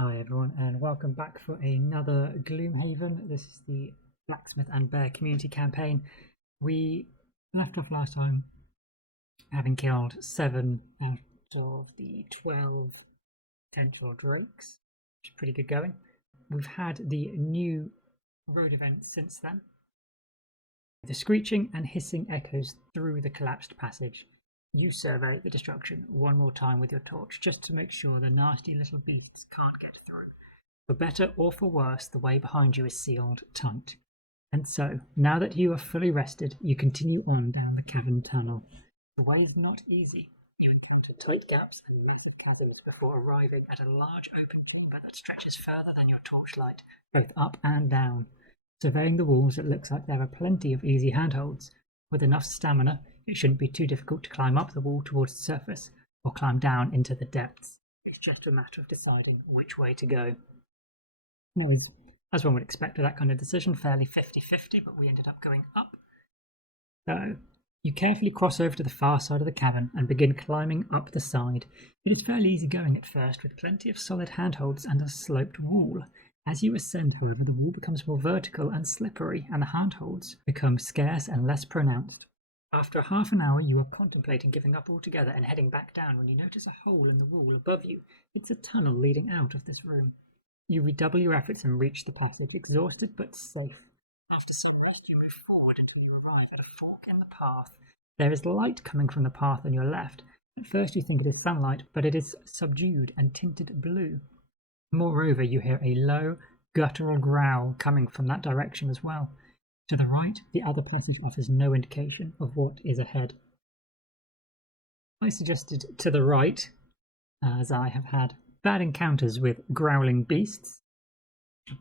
Hi everyone, and welcome back for another Gloomhaven. This is the Blacksmith and Bear community campaign. We left off last time having killed 7 out of the 12 potential drakes, which is pretty good going. We've had the new road event since then. The screeching and hissing echoes through the collapsed passage. You survey the destruction one more time with your torch, just to make sure the nasty little beasts can't get through. For better or for worse, the way behind you is sealed tight. And so, now that you are fully rested, you continue on down the cavern tunnel. The way is not easy. You encounter tight gaps and massive chasms before arriving at a large open chamber that stretches further than your torchlight, both up and down. Surveying the walls, it looks like there are plenty of easy handholds. With enough stamina, it shouldn't be too difficult to climb up the wall towards the surface, or climb down into the depths. It's just a matter of deciding which way to go. Now, as one would expect with that kind of decision, fairly 50-50, but we ended up going up. So, you carefully cross over to the far side of the cavern and begin climbing up the side. It is fairly easy going at first, with plenty of solid handholds and a sloped wall. As you ascend, however, the wall becomes more vertical and slippery, and the handholds become scarce and less pronounced. After half an hour, you are contemplating giving up altogether and heading back down when you notice a hole in the wall above you. It's a tunnel leading out of this room. You redouble your efforts and reach the passage, exhausted but safe. After some rest, you move forward until you arrive at a fork in the path. There is light coming from the path on your left. At first you think it is sunlight, but it is subdued and tinted blue. Moreover, you hear a low, guttural growl coming from that direction as well. To the right, the other passage offers no indication of what is ahead. I suggested to the right, as I have had bad encounters with growling beasts,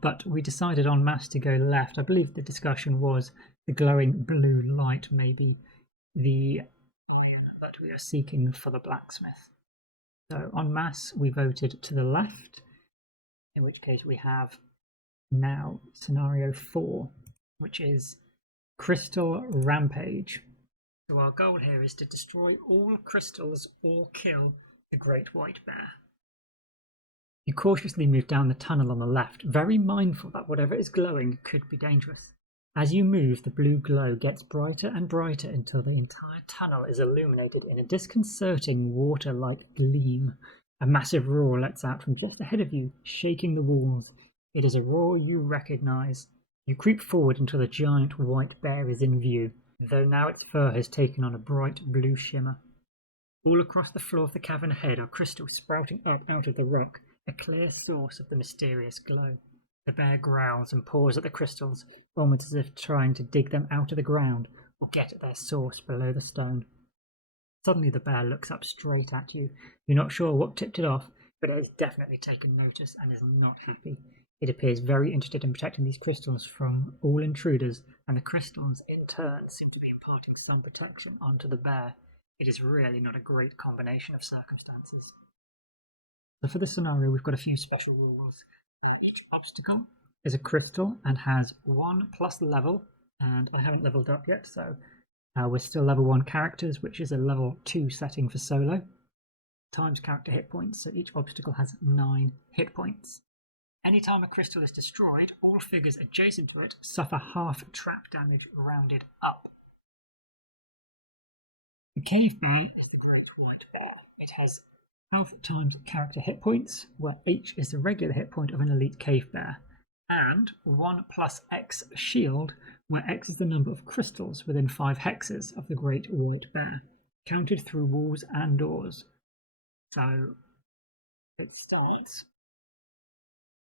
but we decided en masse to go left. I believe the discussion was the glowing blue light may be the iron that we are seeking for the blacksmith. So en masse we voted to the left, in which case we have now scenario 4, which is Crystal Rampage. So our goal here is to destroy all crystals or kill the Great White Bear. You cautiously move down the tunnel on the left, very mindful that whatever is glowing could be dangerous. As you move, the blue glow gets brighter and brighter until the entire tunnel is illuminated in a disconcerting water-like gleam. A massive roar lets out from just ahead of you, shaking the walls. It is a roar you recognize. You creep forward until the giant white bear is in view, though now its fur has taken on a bright blue shimmer. All across the floor of the cavern ahead are crystals sprouting up out of the rock, a clear source of the mysterious glow. The bear growls and paws at the crystals, almost as if trying to dig them out of the ground or get at their source below the stone. Suddenly the bear looks up straight at you. You're not sure what tipped it off, but it has definitely taken notice and is not happy. It appears very interested in protecting these crystals from all intruders, and the crystals in turn seem to be imparting some protection onto the bear. It is really not a great combination of circumstances. So for this scenario, we've got a few special rules. Each obstacle is a crystal and has 1 plus level, and I haven't leveled up yet, so we're still level 1 characters, which is a level 2 setting for solo, times character hit points, so each obstacle has 9 hit points. Anytime a crystal is destroyed, all figures adjacent to it suffer half trap damage rounded up. The cave bear is the Great White Bear. It has health times character hit points, where H is the regular hit point of an elite cave bear, and 1 plus X shield, where X is the number of crystals within 5 hexes of the Great White Bear, counted through walls and doors. So it starts,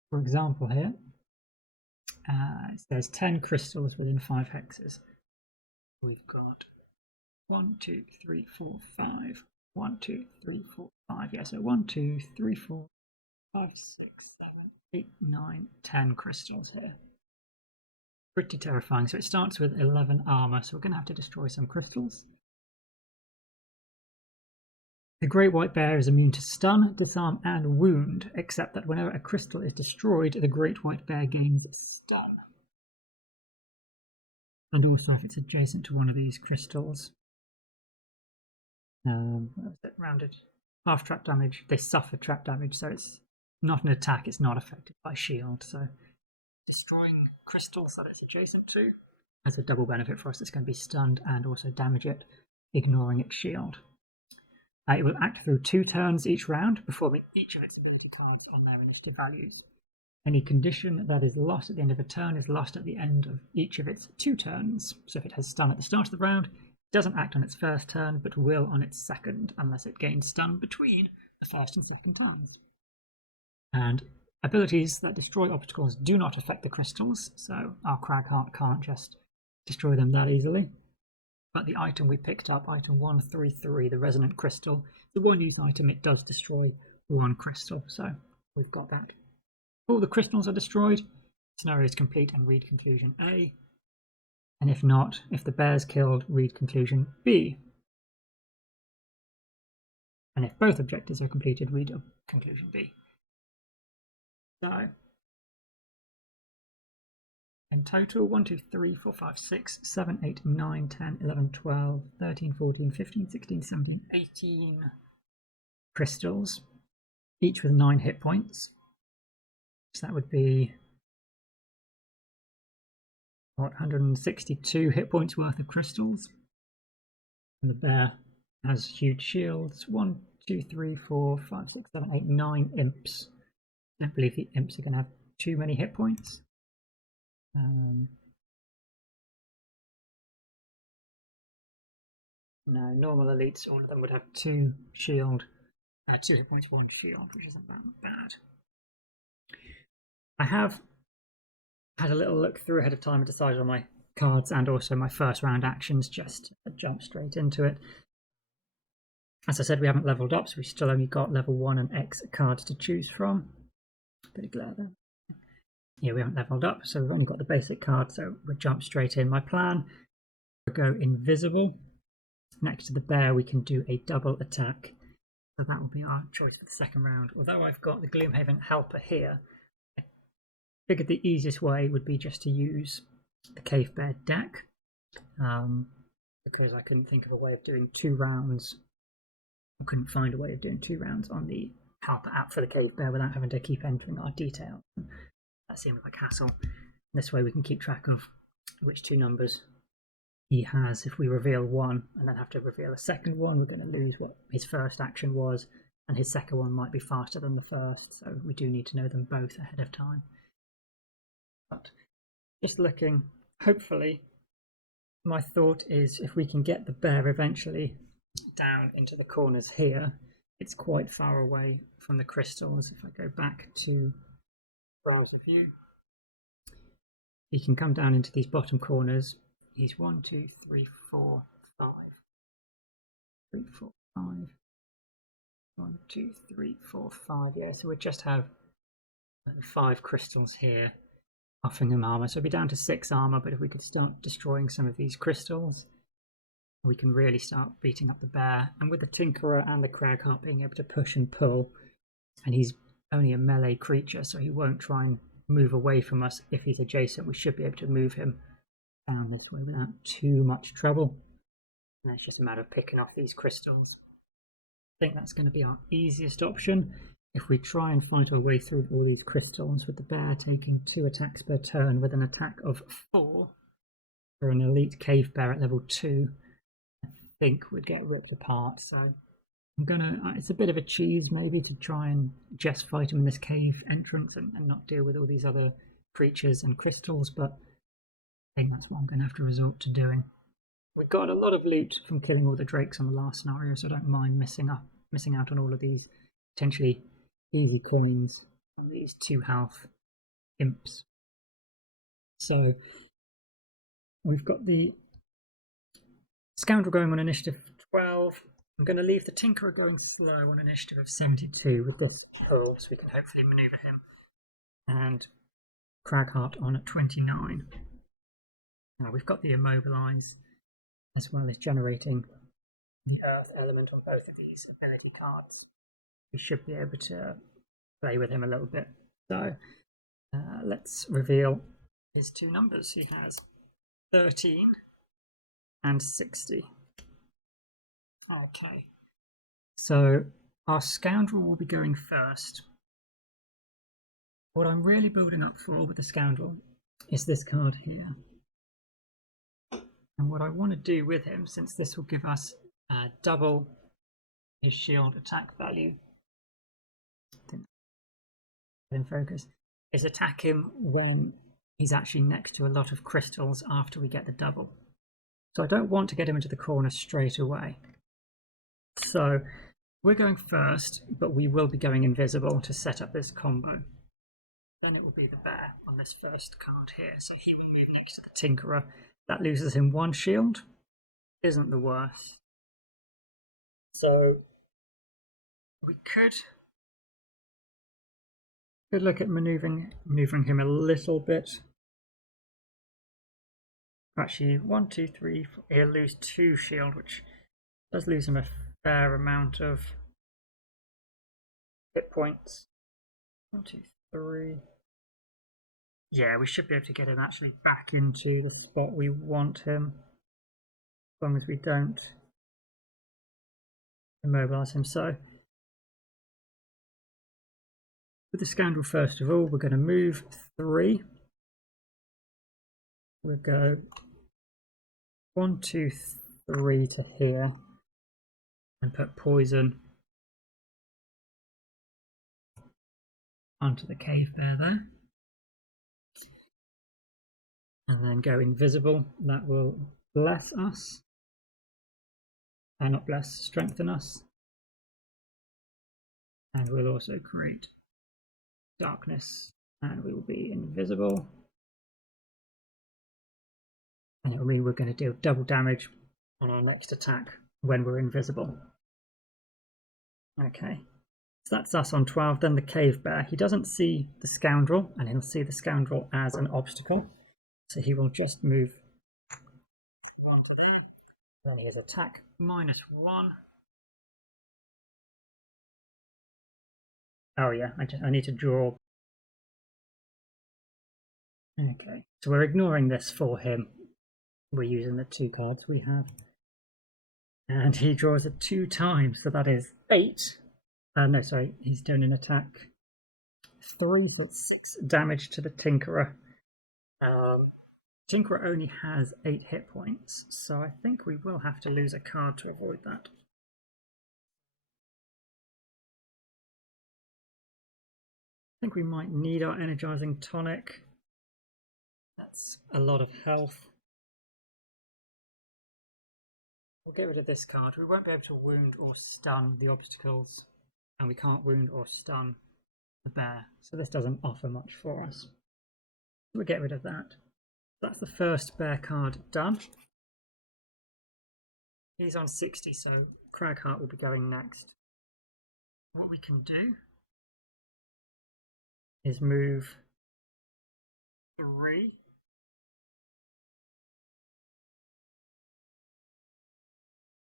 for example here, it says 10 crystals within 5 hexes. We've got 1, 2, 3, 4, 5. 1, 2, 3, 4, 5. Yeah, so 1, 2, 3, 4, 5, 6, 7, 8, 9, 10 crystals here. Pretty terrifying. So it starts with 11 armor, so we're going to have to destroy some crystals. The Great White Bear is immune to stun, disarm, and wound, except that whenever a crystal is destroyed, the Great White Bear gains stun. And also if it's adjacent to one of these crystals. What was it? Rounded half trap damage. They suffer trap damage, so it's not an attack, it's not affected by shield. So destroying crystals that it's adjacent to has a double benefit for us. It's going to be stunned and also damage it, ignoring its shield. It will act through 2 turns each round, performing each of its ability cards on their initiative values. Any condition that is lost at the end of a turn is lost at the end of each of its 2 turns. So if it has stun at the start of the round, it doesn't act on its first turn, but will on its second, unless it gains stun between the first and second turns. And abilities that destroy obstacles do not affect the crystals, so our Cragheart can't just destroy them that easily. But the item we picked up, item 133, the Resonant Crystal, the one-use item, it does destroy 1 crystal, so we've got that. All the crystals are destroyed, scenario is complete, and read conclusion A. And if not, if the bear's killed, read conclusion B. And if both objectives are completed, read conclusion B. So, in total, 1, 2, 3, 4, 5, 6, 7, 8, 9, 10, 11, 12, 13, 14, 15, 16, 17, 18 crystals, each with 9 hit points. So that would be, what, 162 hit points worth of crystals. And the bear has huge shields. 1, 2, 3, 4, 5, 6, 7, 8, 9 imps. I don't believe the imps are going to have too many hit points. No, normal elites, all of them would have 2 shield, 2 hit points, 1 shield, which isn't that bad. I have had a little look through ahead of time and decided on my cards and also my first round actions, just to jump straight into it. As I said, we haven't leveled up, so we've still only got level 1 and X cards to choose from. Bit of glare there. Yeah, we haven't leveled up, so we've only got the basic card, so we'll jump straight in. My plan, we'll go invisible. Next to the bear, we can do a double attack. So that will be our choice for the second round. Although I've got the Gloomhaven helper here, I figured the easiest way would be just to use the Cave Bear deck, because I couldn't think of a way of doing 2 rounds. I couldn't find a way of doing 2 rounds on the helper app for the Cave Bear without having to keep entering our details. That seemed like hassle. This way we can keep track of which 2 numbers he has. If we reveal 1 and then have to reveal a second one, we're going to lose what his first action was, and his second one might be faster than the first, so we do need to know them both ahead of time. But just looking, hopefully, my thought is if we can get the bear eventually down into the corners here, it's quite far away from the crystals. If I go back to browser view, he can come down into these bottom corners. He's 1, 2, 3, 4, 5. 3, 4, 5. 1, 2, 3, 4, 5. Yeah, so we just have 5 crystals here offering him armor. So it'll be down to 6 armor, but if we could start destroying some of these crystals, we can really start beating up the bear. And with the Tinkerer and the Cragheart being able to push and pull, and he's only a melee creature, so he won't try and move away from us. If he's adjacent, we should be able to move him down this way without too much trouble. And it's just a matter of picking off these crystals. I think that's going to be our easiest option. If we try and fight our way through all these crystals, with the bear taking 2 attacks per turn with an attack of 4 for an elite cave bear at level 2, I think would get ripped apart. So I'm gonna, it's a bit of a cheese maybe to try and just fight him in this cave entrance and not deal with all these other creatures and crystals, but I think that's what I'm going to have to resort to doing. We got a lot of loot from killing all the drakes on the last scenario, so I don't mind missing out on all of these potentially easy coins from these 2 health imps. So we've got the Scoundrel going on initiative 12. I'm going to leave the Tinkerer going slow on initiative of 72 with this pull, so we can hopefully maneuver him. And Cragheart on at 29. Now we've got the Immobilize, as well as generating the Earth element on both of these ability cards. We should be able to play with him a little bit. So let's reveal his 2 numbers. He has 13 and 60. Okay, so our Scoundrel will be going first. What I'm really building up for with the Scoundrel is this card here. And what I want to do with him, since this will give us double his shield attack value, I think in focus, is attack him when he's actually next to a lot of crystals after we get the double. So I don't want to get him into the corner straight away. So we're going first, but we will be going invisible to set up this combo. Then it will be the bear on this first card here. So he will move next to the Tinkerer. That loses him one shield. Isn't the worst. So we could look at maneuvering him a little bit. Actually, 1, 2, 3, 4. He'll lose 2 shield, which does lose him a fair amount of hit points. 1, 2, 3. Yeah, we should be able to get him actually back into the spot we want him, as long as we don't immobilize him. So with the Scoundrel, first of all, we're going to move 3. We'll go 1, 2, 3 to here and put poison onto the cave bear there. And then go invisible. That will bless us. And not bless, strengthen us. And we'll also create darkness. And we will be invisible. And it will mean we're going to deal double damage on our next attack when we're invisible. Okay. So that's us on 12. Then the cave bear. He doesn't see the Scoundrel, and he'll see the Scoundrel as an obstacle. So he will just move 1 to there. Then he has attack -1. Oh yeah, I need to draw. Okay, so we're ignoring this for him. We're using the 2 cards we have. And he draws it 2 times, so that is 8. No, sorry, he's doing an attack 3 for 6 damage to the Tinkerer. Tinkerer only has 8 hit points, so I think we will have to lose a card to avoid that. I think we might need our energizing tonic. That's a lot of health. We'll get rid of this card. We won't be able to wound or stun the obstacles, and we can't wound or stun the bear, so this doesn't offer much for us. We'll get rid of that. That's the first bear card done. He's on 60, so Cragheart will be going next. What we can do is move 3.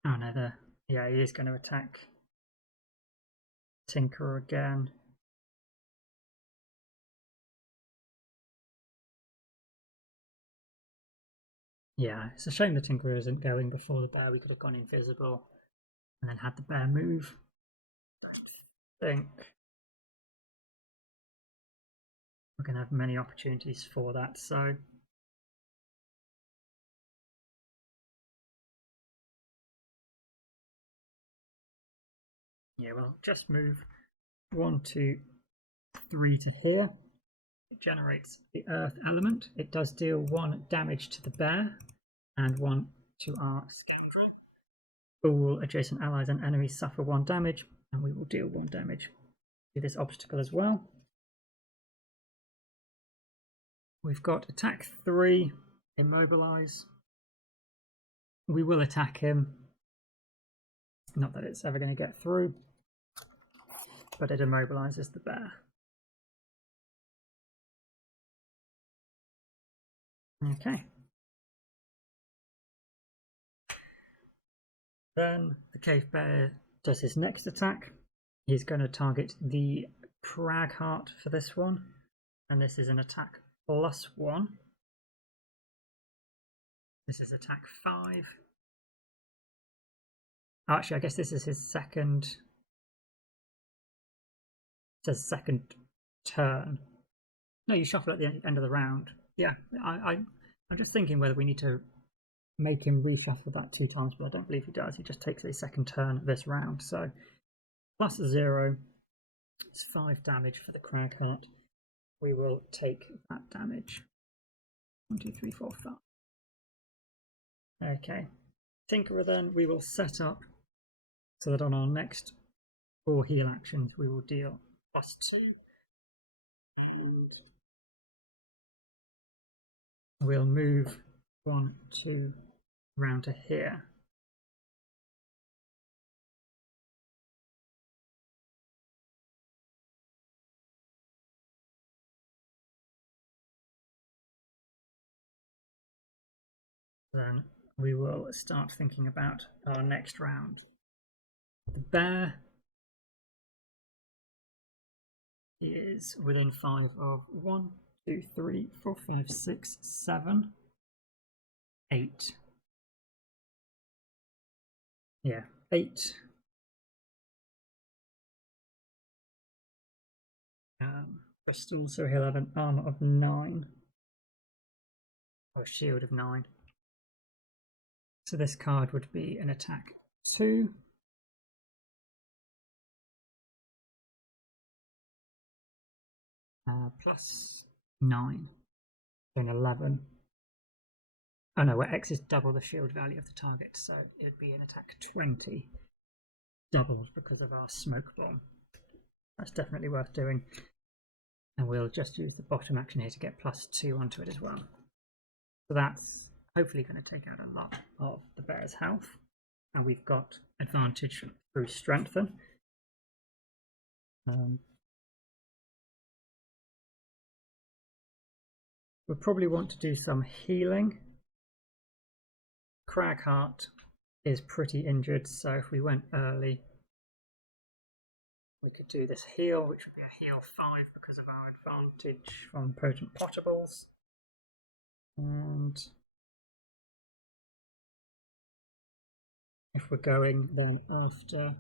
Oh no, yeah, he is going to attack Tinkerer again. Yeah, it's a shame the Tinkerer isn't going before the bear. We could have gone invisible and then had the bear move. I think we're going to have many opportunities for that, so yeah, we'll just move 1, 2, 3 to here. It generates the earth element. It does deal 1 damage to the bear and 1 to our Scoundrel. All adjacent allies and enemies suffer 1 damage, and we will deal 1 damage to this obstacle as well. We've got attack 3, immobilize. We will attack him. Not that it's ever going to get through, but it immobilizes the bear. Okay. Then the cave bear does his next attack. He's going to target the Cragheart for this one, and this is an attack +1. This is attack 5. Oh, actually, I guess this is his second. It says second turn. No, you shuffle at the end of the round. Yeah, I'm just thinking whether we need to make him reshuffle that 2 times, but I don't believe he does. He just takes a second turn this round. So plus 0, it's 5 damage for the Crag Heart. We will take that damage. 1, 2, 3, 4, 5. Okay. Tinkerer then we will set up so that on our next 4 heal actions we will deal +2. And we'll move 1, 2 round to here. Then we will start thinking about our next round. The bear is within 5 of 1, 2, 3, 4, 5, 6, 7, 8. Yeah, 8. Crystals, so he'll have an armor of 9. Or shield of 9. So this card would be an attack 2. Plus 9. So an 11. Oh no, where X is double the shield value of the target, so it would be an attack 20. Doubled because of our smoke bomb. That's definitely worth doing. And we'll just use the bottom action here to get +2 onto it as well. So that's hopefully going to take out a lot of the bear's health. And we've got advantage through strengthen. We'll probably want to do some healing. Cragheart is pretty injured, so if we went early, we could do this heal, which would be a heal 5 because of our advantage from potent potables. And if we're going then after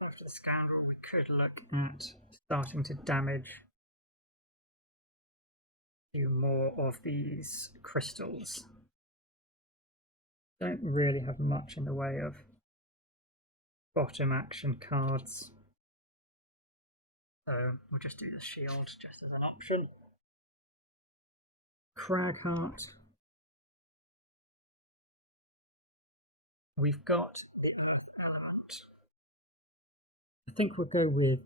the scoundrel, we could look at starting to damage more of these crystals. Don't really have much in the way of bottom action cards, so we'll just do the shield just as an option. Cragheart. We've got the earth element. I think we'll go with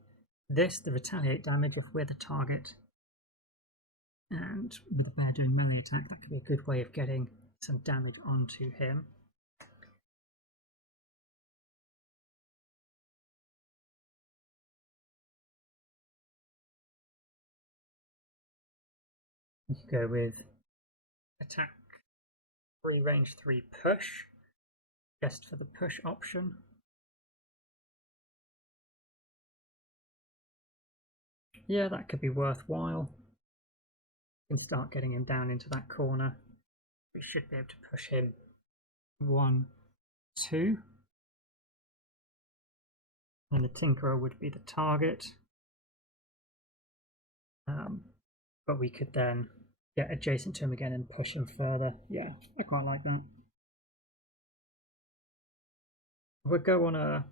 this, the retaliate damage if we're the target. And with the bear doing melee attack, that could be a good way of getting some damage onto him. We could go with attack 3, range 3, push, just for the push option. Yeah, that could be worthwhile. We can start getting him down into that corner. We should be able to push him 1, 2. And the Tinkerer would be the target. But we could then get adjacent to him again and push him further. Yeah, I quite like that. We'll go on a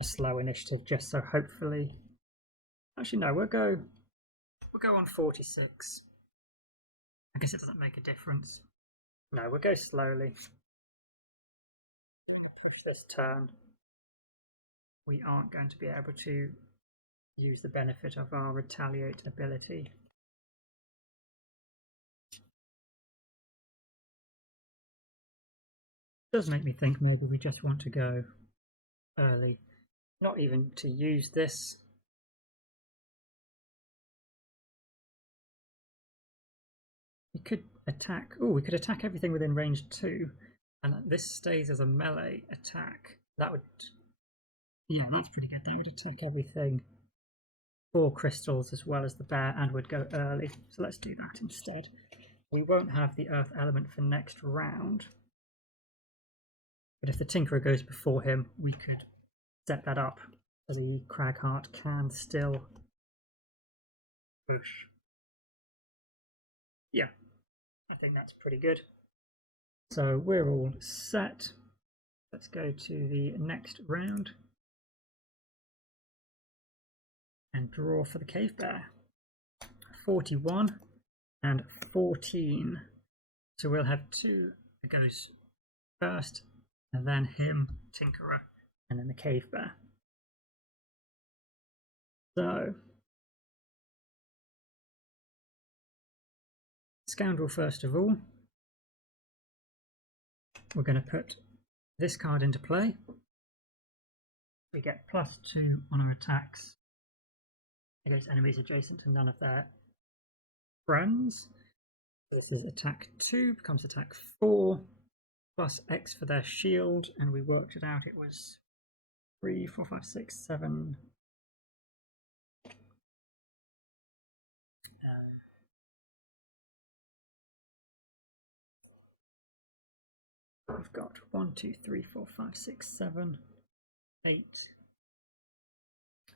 slow initiative just so hopefully... Actually no, we'll go on 46. I guess it doesn't make a difference. No, we'll go slowly. Push this turn. We aren't going to be able to use the benefit of our retaliate ability. It does make me think maybe we just want to go early. Not even to use this. We could attack. Oh, we could attack everything within range 2, and this stays as a melee attack. That would, yeah, that's pretty good. That would attack everything. 4 crystals as well as the bear, and would go early. So let's do that instead. We won't have the earth element for next round, but if the Tinkerer goes before him, we could set that up So the Cragheart can still push. Yeah, I think that's pretty good. So we're all set. Let's go to the next round and draw for the Cave Bear. 41 and 14. So we'll have two that goes first, and then him, Tinkerer, and then the Cave Bear. So Scoundrel first of all. We're going to put this card into play. We get +2 on our attacks against enemies adjacent to none of their friends. This is attack 2, becomes attack 4, plus X for their shield, and we worked it out, it was 3, 4, 5, 6, 7. We've got 1, 2, 3, 4, 5, 6, 7, 8.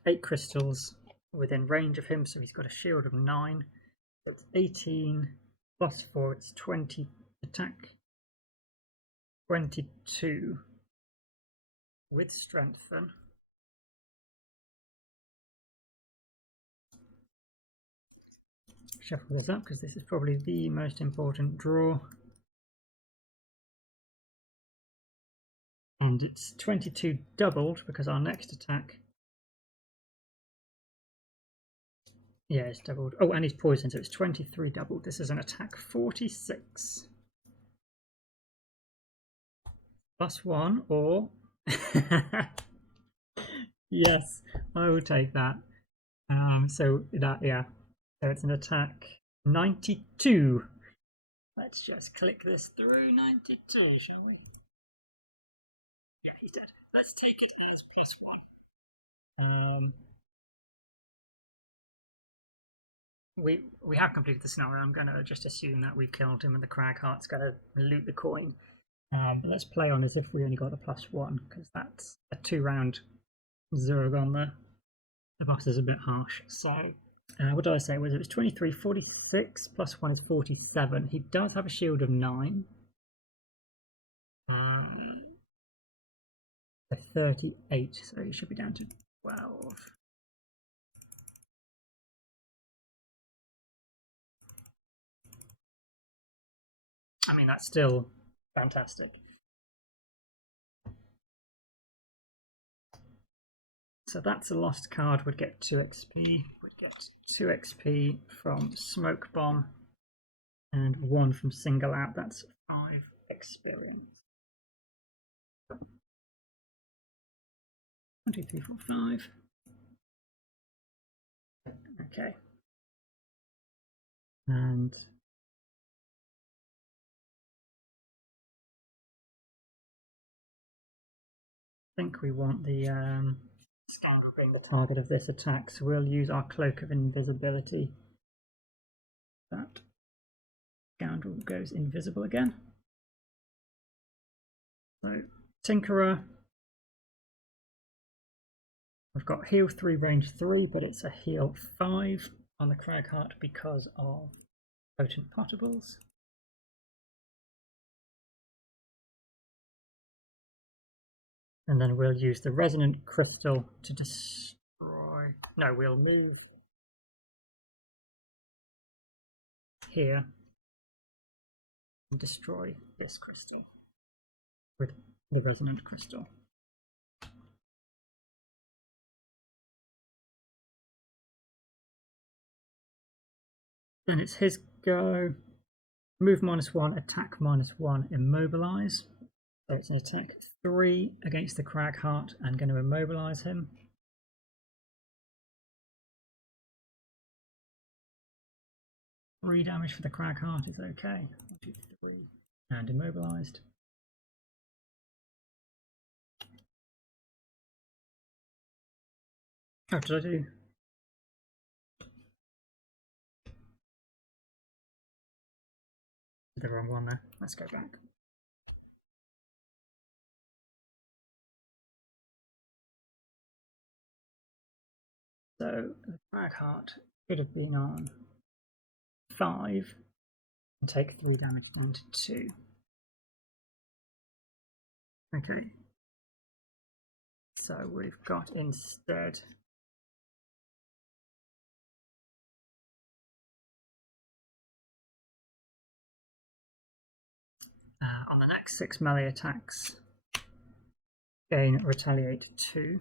8 crystals within range of him, so he's got a shield of 9. So it's 18 plus 4, it's 20 attack. 22 with strengthen. Shuffle this up because this is probably the most important draw. And it's 22 doubled because our next attack. Yeah, it's doubled. Oh, and he's poisoned, so it's 23 doubled. This is an attack 46. +1 or. Yes, I will take that. So that, yeah. So it's an attack 92. Let's just click this through. 92, shall we? Yeah, he's dead. Let's take it as +1. We have completed the scenario. I'm going to just assume that we've killed him and the Cragheart's going to loot the coin. But let's play on as if we only got the +1, because that's a 2-round 0 gone there. The boss is a bit harsh. So, what did I say? It was 23, 46, +1 is 47. He does have a shield of 9. 38, so he should be down to 12. I mean, that's still fantastic. So that's a lost card, would get 2 XP, would get 2 XP from Smoke Bomb, and 1 from Single Out, that's 5 experience. 1, 2, 3, 4, 5. Okay. And I think we want the Scoundrel being the target of this attack, so we'll use our Cloak of Invisibility. That Scoundrel goes invisible again. So, Tinkerer. We've got heal 3, range 3, but it's a heal 5 on the Cragheart because of potent potables. And then we'll use the resonant crystal to destroy. No, we'll move here and destroy this crystal with the resonant crystal. Then it's his go. Move -1, attack -1, immobilize. So it's an attack 3 against the Cragheart and going to immobilize him. Three damage for the Cragheart is okay. 1, 2, 3, and immobilized. Oh, did I do? The wrong one there. Let's go back. So the Cragheart should have been on 5 and take 3 damage down to 2. Okay. So we've got instead on the next 6 melee attacks, gain retaliate 2,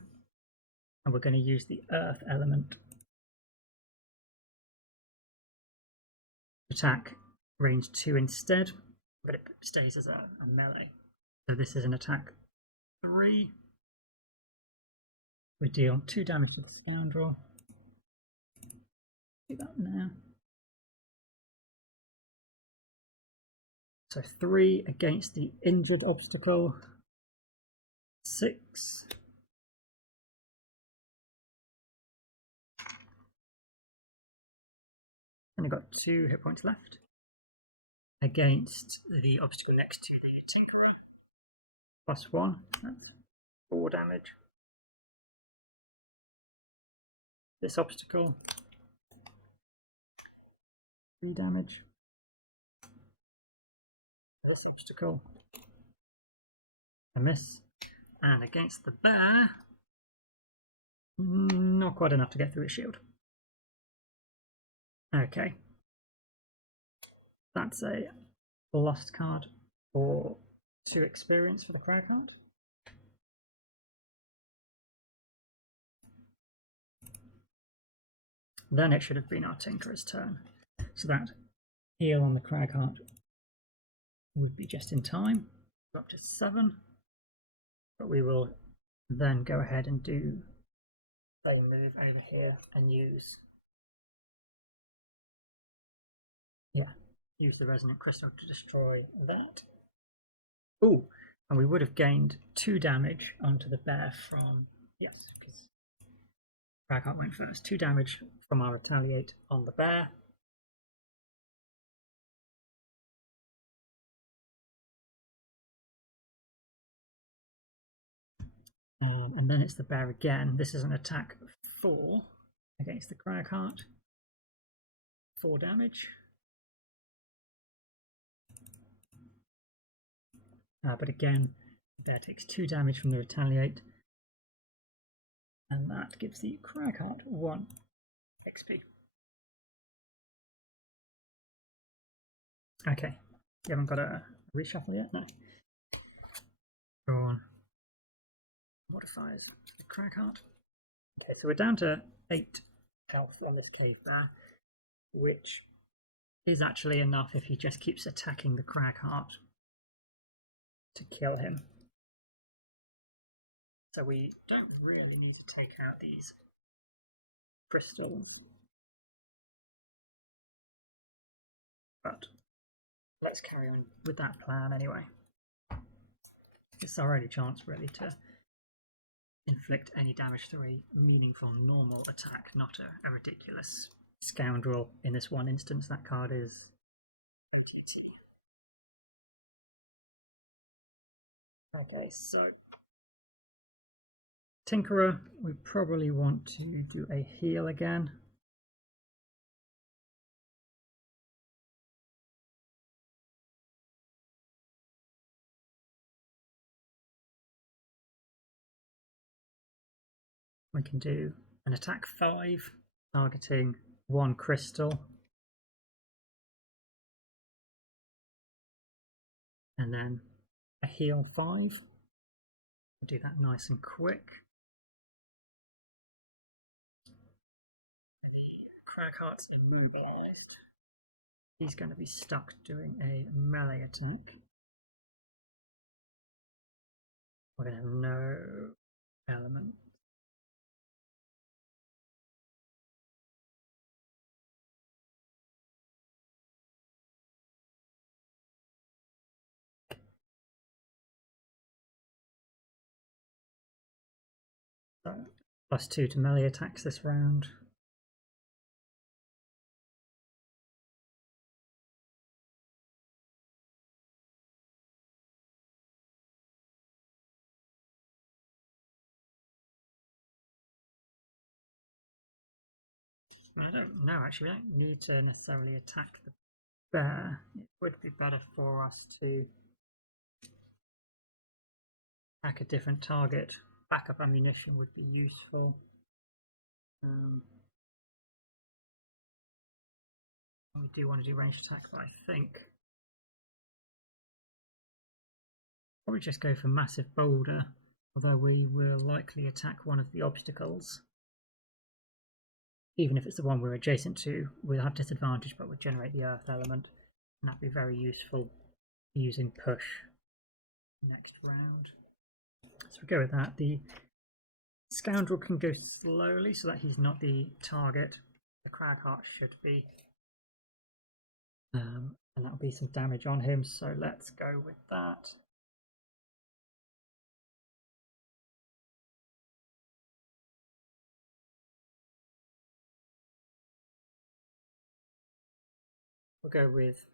and we're going to use the earth element. Attack range 2 instead, but it stays as a melee. So this is an attack 3. We deal 2 damage to the scoundrel. Do that now. So 3 against the injured obstacle. 6. Only got 2 hit points left. Against the obstacle next to the Tinkerer. +1. That's 4 damage. This obstacle. 3 damage. This obstacle. A miss. And against the bear, not quite enough to get through his shield. Okay. That's a lost card for 2 experience for the Cragheart. Then it should have been our Tinkerer's turn. So that heal on the Cragheart would be just in time. We're up to 7. But we will then go ahead and do a move over here and use the resonant crystal to destroy that. Oh, and we would have gained 2 damage onto the bear from because Cragheart went first. 2 damage from our retaliate on the bear. And then it's the bear again. This is an attack 4 against the Cragheart. 4 damage. But again, the bear takes 2 damage from the retaliate. And that gives the Cragheart 1 XP. Okay, you haven't got a reshuffle yet? No. Go on. Modifiers the Cragheart. Okay, so we're down to 8 health on this cave bear, which is actually enough if he just keeps attacking the Cragheart to kill him. So we don't really need to take out these crystals. But let's carry on with that plan anyway. It's our only chance really to inflict any damage through a meaningful normal attack, not a ridiculous scoundrel. In this one instance, that card is MTT. Okay, so Tinkerer, we probably want to do a heal again. We can do an attack 5, targeting 1 crystal. And then a heal 5. We'll do that nice and quick. The Cragheart's immobilized. He's going to be stuck doing a melee attack. We're going to have no element. So, +2 to melee attacks this round. I don't know, actually, we don't need to necessarily attack the bear. It would be better for us to attack a different target. Backup ammunition would be useful. We do want to do ranged attack, but I think probably just go for massive boulder, although we will likely attack one of the obstacles. Even if it's the one we're adjacent to, we'll have disadvantage, but we'll generate the earth element, and that'd be very useful using push next round. So we go with that. The scoundrel can go slowly so that he's not the target. The Cragheart should be. And that'll be some damage on him, so let's go with that. We'll go with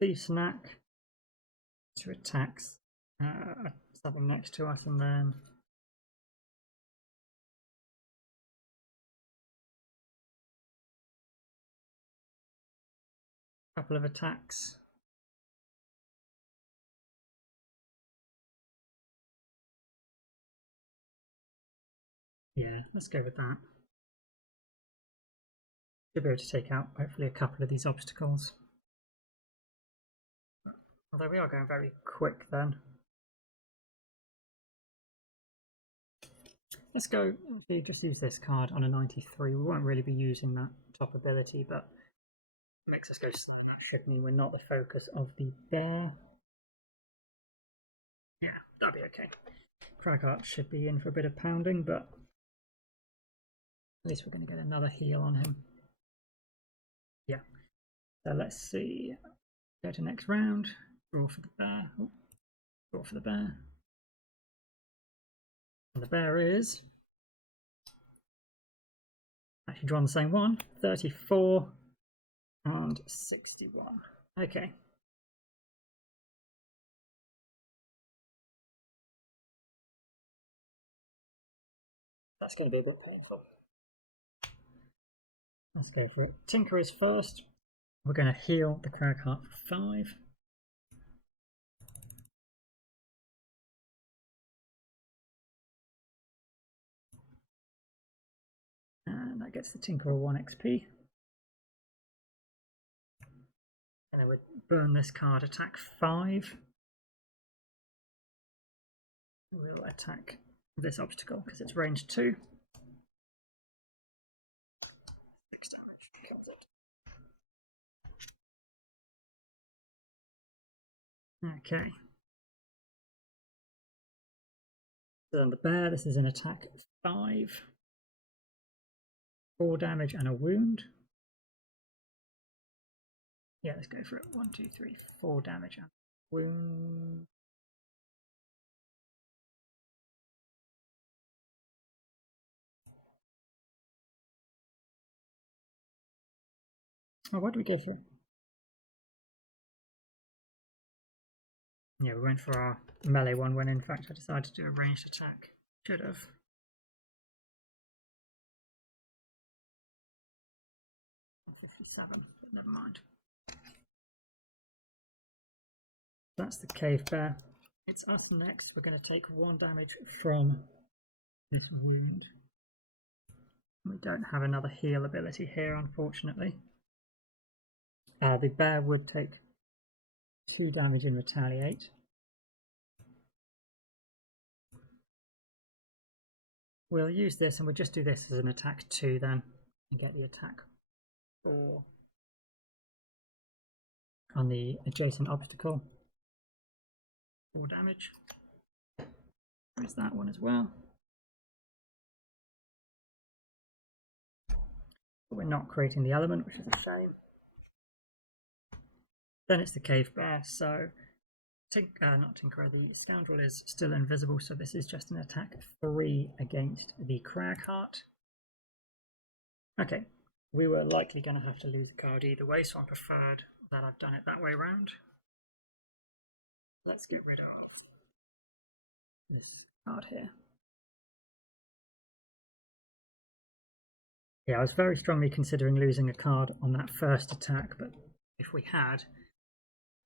Thief Snack to attacks something next to us, and then a couple of attacks. Yeah, let's go with that. Should be able to take out hopefully a couple of these obstacles. Although we are going very quick then. Let's go, just use this card on a 93. We won't really be using that top ability, but it makes us go slow. Should mean we're not the focus of the bear. Yeah, that'll be okay. Cragheart should be in for a bit of pounding, but at least we're going to get another heal on him. Yeah. So let's see. Go to next round. Draw for the bear. Oh, draw for the bear. And the bear is actually drawn the same one. 34 and 61. Okay. That's going to be a bit painful. Let's go for it. Tinker is first. We're going to heal the Cragheart for 5. And that gets the Tinkerer 1 XP. And then we burn this card, attack 5. We'll attack this obstacle because it's range 2. 6 damage, kills it. Okay. So then the bear, this is an attack 5. 4 damage and a wound. Yeah, let's go for it. 1, 2, 3, 4 damage and wound. Oh, what did we go for? Yeah, we went for our melee one when in fact I decided to do a ranged attack. Should have. Never mind. That's the cave bear. It's us next. We're going to take 1 damage from this wound. We don't have another heal ability here, unfortunately. The bear would take 2 damage in retaliate. We'll use this and we'll just do this as an attack 2 then and get the attack 4 on the adjacent obstacle. 4 damage. There's that one as well. But we're not creating the element, which is a shame. Then it's the cave bear, so not Tinkerer, the scoundrel is still invisible, so this is just an attack 3 against the Cragheart. Okay, we were likely going to have to lose the card either way, so I preferred that I've done it that way around. Let's get rid of this card here. Yeah, I was very strongly considering losing a card on that first attack, but if we had,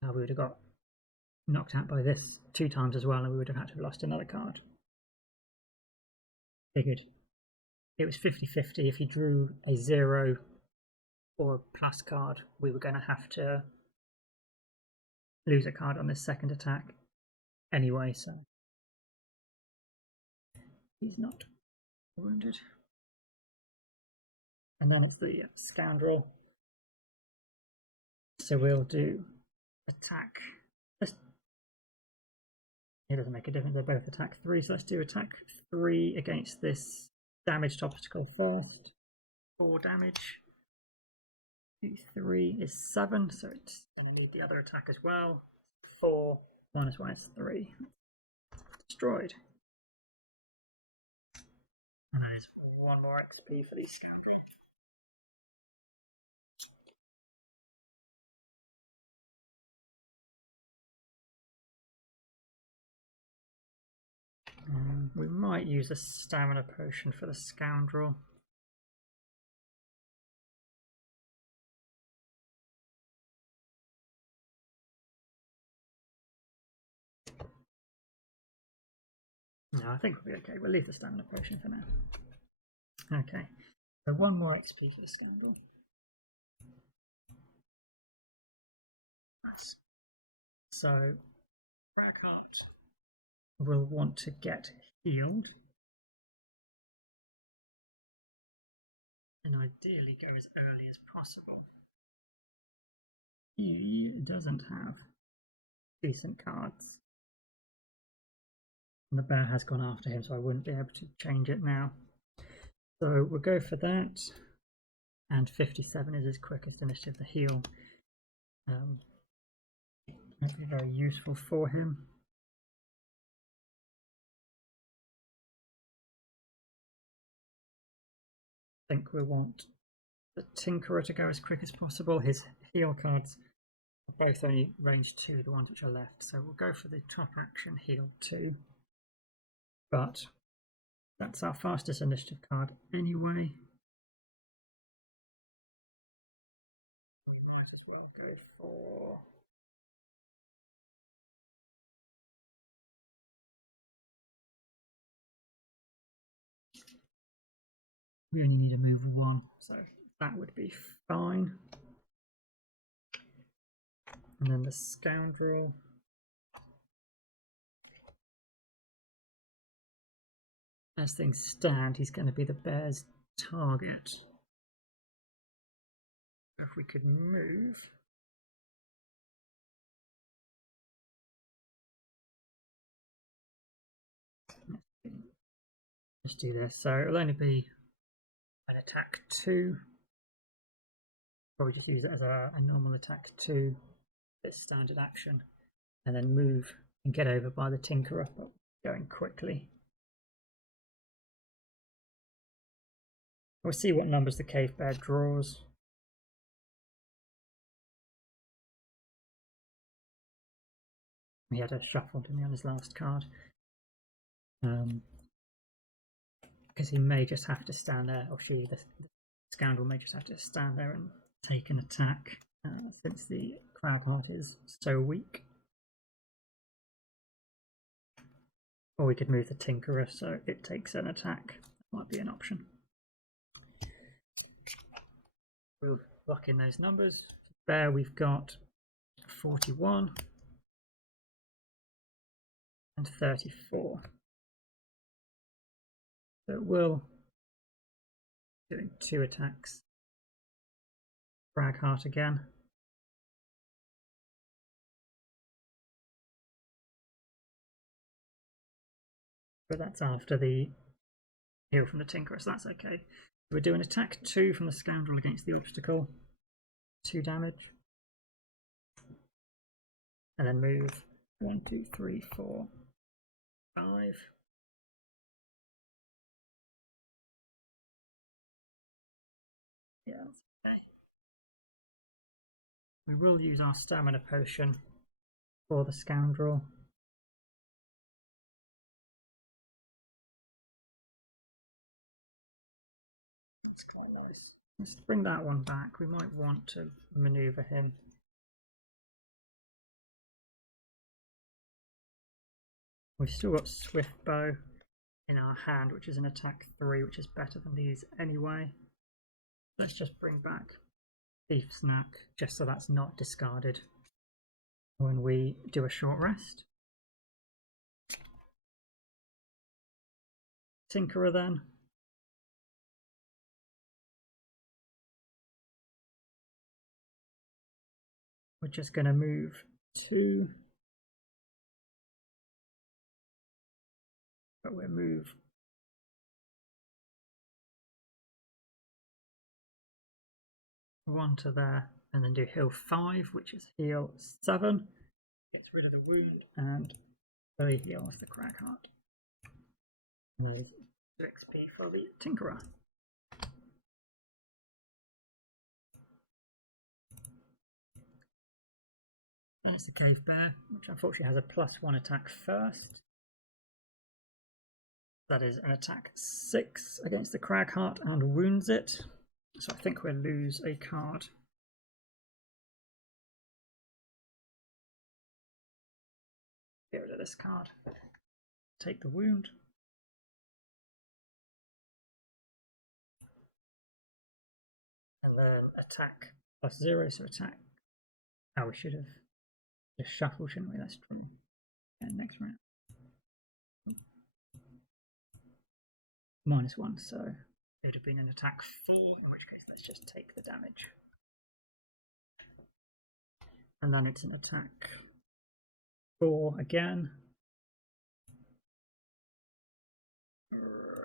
we would have got knocked out by this 2 times as well, and we would have had to have lost another card. Figured it was 50-50. If he drew a 0 or a plus card, we were going to have to lose a card on this second attack anyway, so he's not wounded. And then it's the scoundrel. So we'll do attack. It doesn't make a difference, they both attack 3, so let's do attack 3 against this damaged obstacle first. 4 damage. 3 is 7, so it's going to need the other attack as well. 4 minus 1 is 3. Destroyed. And that is 1 more XP for these scoundrels. We might use a stamina potion for the scoundrel. No, I think we'll be okay. We'll leave the stamina potion for now. Okay, so 1 more XP for the scoundrel. Nice. So, Rackheart will want to get healed. And ideally go as early as possible. He doesn't have decent cards. And the bear has gone after him, so I wouldn't be able to change it now. So we'll go for that. And 57 is his quickest initiative, the heal. Might be very useful for him. I think we want the Tinkerer to go as quick as possible. His heal cards are both only range 2, the ones which are left. So we'll go for the top action, heal 2. But that's our fastest initiative card anyway. We might as well go for... We only need to move 1, so that would be fine. And then the scoundrel. As things stand, he's going to be the bear's target. If we could move. Let's do this. So it'll only be an attack 2. Probably just use it as a normal attack 2. This standard action. And then move and get over by the Tinkerer, but going quickly. We'll see what numbers the cave bear draws. He had a shuffle, didn't he, on his last card? Because he may just have to stand there, or she, the scoundrel, may just have to stand there and take an attack, since the Cragheart is so weak. Or we could move the Tinkerer so it takes an attack. That might be an option. We'll lock in those numbers. There we've got 41 and 34. So it will doing 2 attacks. Cragheart again. But that's after the heal from the Tinkerer, so that's okay. We're doing attack 2 from the scoundrel against the obstacle. 2 damage. And then move 1, 2, 3, 4, 5. Yeah, that's okay. We will use our stamina potion for the scoundrel. That's quite nice. Let's bring that one back. We might want to maneuver him. We've still got Swift Bow in our hand, which is an attack 3, which is better than these anyway. Let's just bring back Thief Snack, just so that's not discarded when we do a short rest. Tinkerer then. We're just going to move 2. But we'll move 1 to there and then do heal 5, which is heal 7. Gets rid of the wound and fully heals the Cragheart. And there's 2 XP for the Tinkerer. There's the Cave Bear, which unfortunately has a +1 attack first. That is an attack 6 against the Cragheart and wounds it. So I think we'll lose a card. Get rid of this card. Take the wound. And then attack +0, so attack. Oh, we should have just shuffled, shouldn't we? Let's draw. And next round. -1, so it would have been an attack 4, in which case let's just take the damage. And then it's an attack 4 again.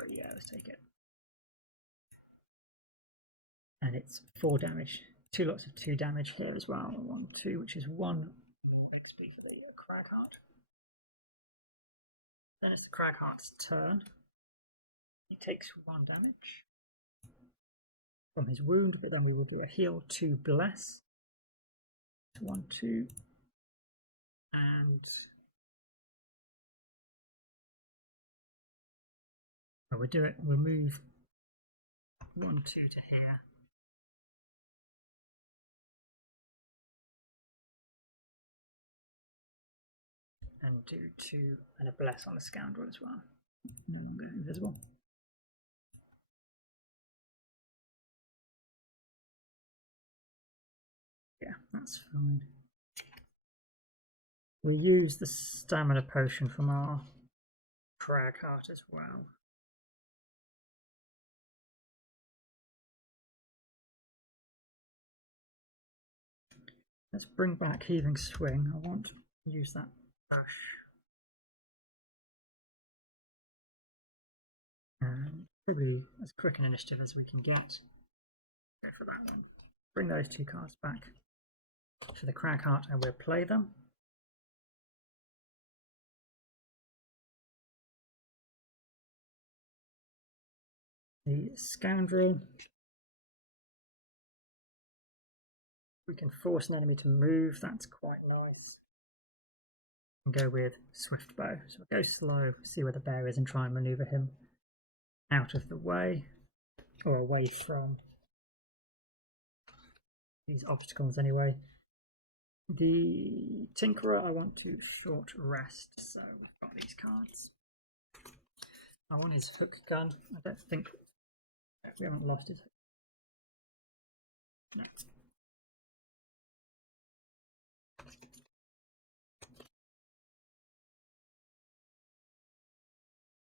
Yeah, let's take it. And it's 4 damage. 2 lots of 2 damage here as well. 1, 2, which is 1 more XP for the Cragheart. Then it's the Cragheart's turn. He takes 1 damage from his wound, but then we will do a heal 2 bless. 1, 2, and we'll do it. We'll move 1, 2 to here. And do 2 and a bless on the Scoundrel as well. No longer invisible. Yeah, that's fine. We use the stamina potion from our Cragheart as well. Let's bring back Heaving Swing. I want to use that dash. And probably as quick an initiative as we can get. Go for that one. Bring those 2 cards back to the Cragheart and we'll play them. The Scoundrel. We can force an enemy to move, that's quite nice. And go with Swift Bow. So we'll go slow, see where the bear is and try and maneuver him out of the way, or away from these obstacles anyway. The Tinkerer I want to short rest, so I've got these cards. I want his hook gun. I don't think we haven't lost his hook. No.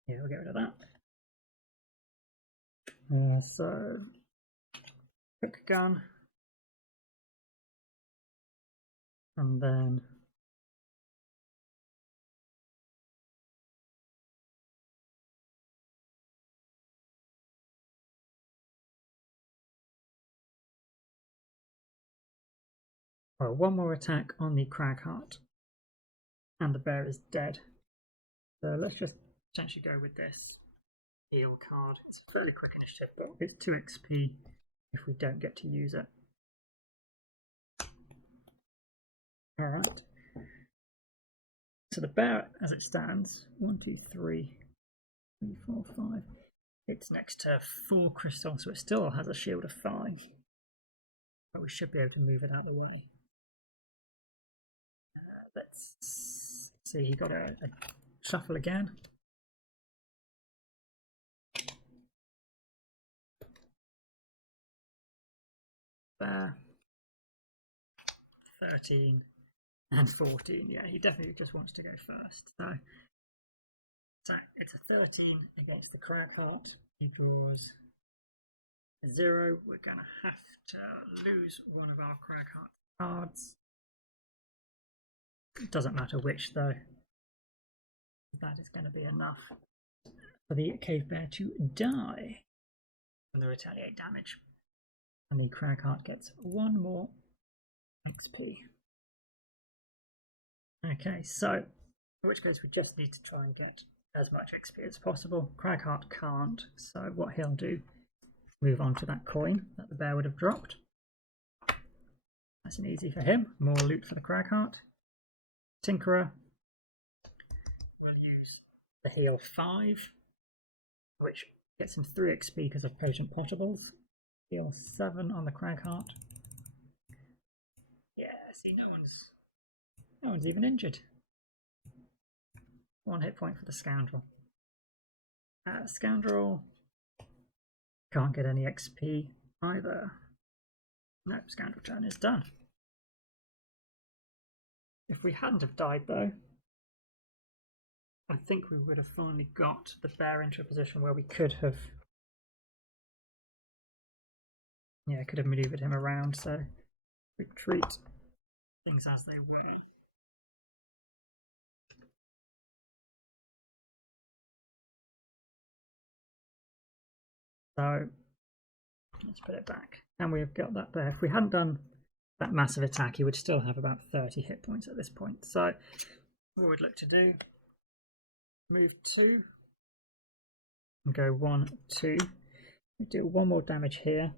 Yeah, we'll get rid of that. So hook gun, and then one more attack on the Cragheart, and the bear is dead. So let's just potentially go with this heal card. It's a fairly quick initiative, but it's 2 XP if we don't get to use it. Alright. So the bear, as it stands, 1, 2, 3, 4, 5. It's next to 4 crystals, so it still has a shield of 5. But we should be able to move it out of the way. Let's see, he got a shuffle again. There. 13 and 14. Yeah, he definitely just wants to go first. So it's a 13 against the Cragheart. He draws 0. We're going to have to lose one of our Cragheart cards. It doesn't matter which, though. That is going to be enough for the Cave Bear to die from the retaliate damage. And the Cragheart gets 1 more XP. Okay, so in which case we just need to try and get as much XP as possible. Cragheart can't, so what he'll do, move on to that coin that the bear would have dropped. Nice and easy for him. More loot for the Cragheart. Tinkerer will use the heal 5, which gets him 3 XP because of Potent Potables. Heal 7 on the Cragheart. Yeah, see, no one's even injured. 1 hit point for the Scoundrel. Scoundrel can't get any XP either. Nope, Scoundrel turn is done. If we hadn't have died though, I think we would have finally got the bear into a position where we could have maneuvered him around, so we treat things as they were. So let's put it back. And we've got that there. If we hadn't done that massive attack, he would still have about 30 hit points at this point. So what we'd look to do, move 2 and go 1, 2. We do 1 more damage here.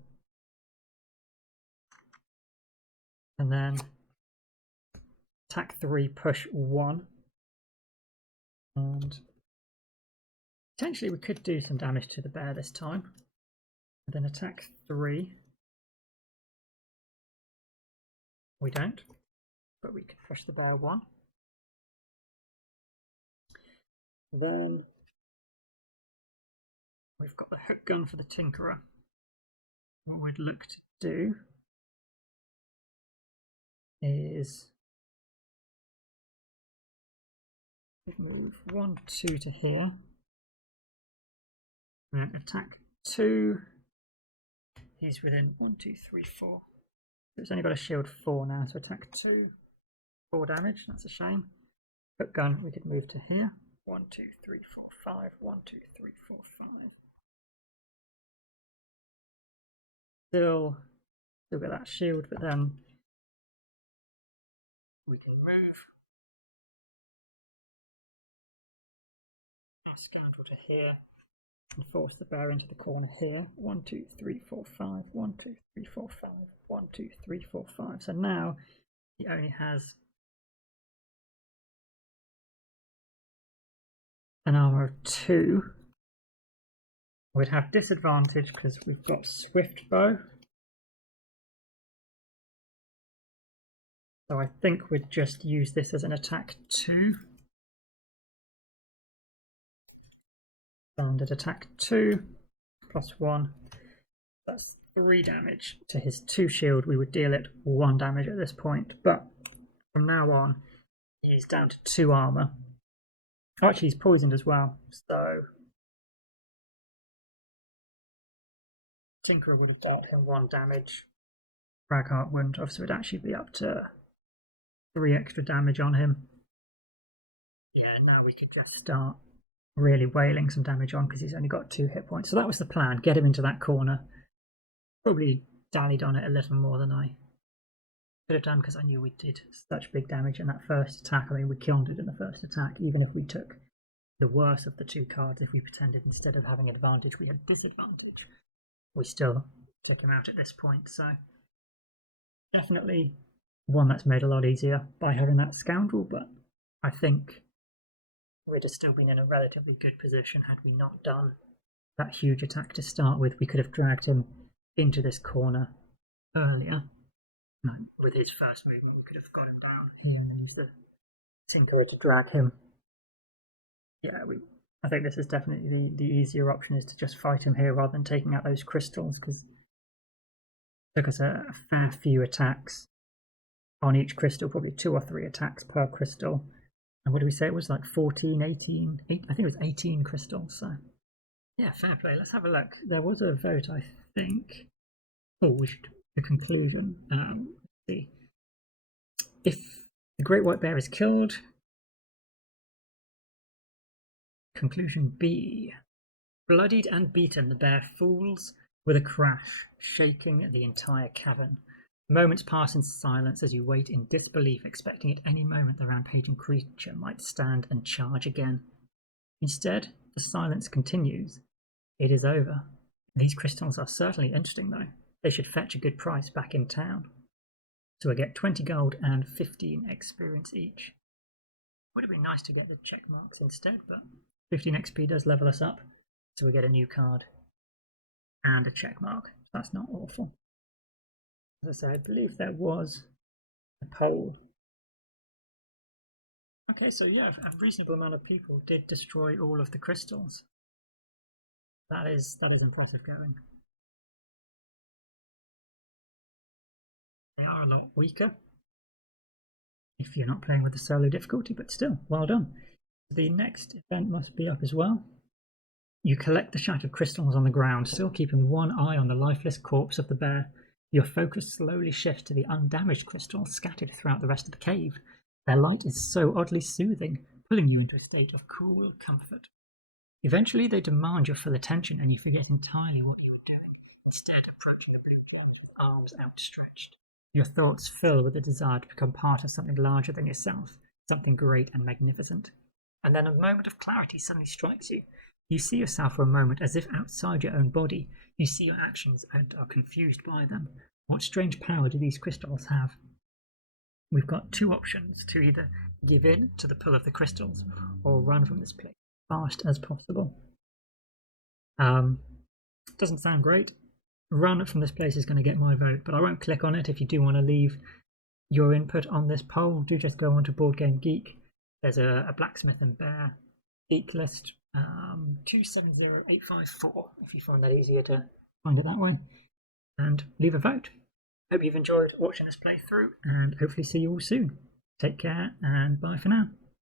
And then attack 3, push 1. And potentially we could do some damage to the bear this time. And then attack 3. We don't, but we can push the bear 1. Then we've got the hook gun for the Tinkerer. What we'd look to do is move 1, 2 to here, and attack 2. He's within 1, 2, 3, 4. It's only got a shield 4 now, so attack 2, 4 damage. That's a shame. Hook gun, we could move to here. 1, 2, 3, 4, 5. 1, 2, 3, 4, 5. Still got that shield, but then we can move our Scoundrel to here and force the bear into the corner here. 1, 2, 3, 4, 5. 1, 2, 3, 4, 5. 1, 2, 3, 4, 5. So now he only has an armor of 2. We'd have disadvantage because we've got Swift Bow. So I think we'd just use this as an attack 2. Standard attack 2 plus 1. That's 3 damage to his 2 shield. We would deal it 1 damage at this point, but from now on he's down to 2 armor. Actually, he's poisoned as well, so Tinkerer would have dealt him 1 damage. Cragheart wouldn't have, so it would actually be up to 3 extra damage on him. Yeah, now we could just start really wailing some damage on because he's only got 2 hit points. So that was the plan, get him into that corner. Probably dallied on it a little more than I could have done because I knew we did such big damage in that first attack. I mean, we killed it in the first attack, even if we took the worst of the 2 cards. If we pretended instead of having advantage we had disadvantage, we still took him out at this point. So definitely one that's made a lot easier by having that Scoundrel, but I think we'd have still been in a relatively good position had we not done that huge attack to start with. We could have dragged him into this corner earlier. With his first movement, we could have got him down here and used the Tinkerer to drag him. Yeah, I think this is definitely the easier option, is to just fight him here rather than taking out those crystals, because it took us a fair few attacks on each crystal, probably 2 or 3 attacks per crystal. And what did we say it was, like 14, 18? I think it was 18 crystals, so yeah, fair play. Let's have a look. There was a vote, I think. Oh, the conclusion. Let's see. If the Great White Bear is killed, conclusion B. Bloodied and beaten, the bear falls with a crash, shaking the entire cavern. Moments pass in silence as you wait in disbelief, expecting at any moment the rampaging creature might stand and charge again. Instead, the silence continues. It is over. These crystals are certainly interesting, though. They should fetch a good price back in town. So I get 20 gold and 15 experience each. Would have been nice to get the check marks instead, but 15 XP does level us up, so we get a new card and a check mark. That's not awful. As I say, I believe there was a poll. Okay, so yeah, a reasonable amount of people did destroy all of the crystals. That is impressive going. They are a lot weaker if you're not playing with the solo difficulty, but still, well done. The next event must be up as well. You collect the shattered crystals on the ground, still keeping one eye on the lifeless corpse of the bear. Your focus slowly shifts to the undamaged crystals scattered throughout the rest of the cave. Their light is so oddly soothing, pulling you into a state of cool comfort. Eventually they demand your full attention and you forget entirely what you were doing, instead approaching the blue bear with arms outstretched. Your thoughts fill with the desire to become part of something larger than yourself, something great and magnificent. And then a moment of clarity suddenly strikes you. You see yourself for a moment as if outside your own body. You see your actions and are confused by them. What strange power do these crystals have? We've got 2 options: to either give in to the pull of the crystals or run from this place as fast as possible. Doesn't sound great. Run from this place is going to get my vote, but I won't click on it. If you do want to leave your input on this poll, do just go on to Board Game Geek. There's a Blacksmith and Bear geek list, 270854, if you find that easier to find it that way, and leave a vote. Hope you've enjoyed watching this playthrough, and hopefully see you all soon. Take care, and bye for now.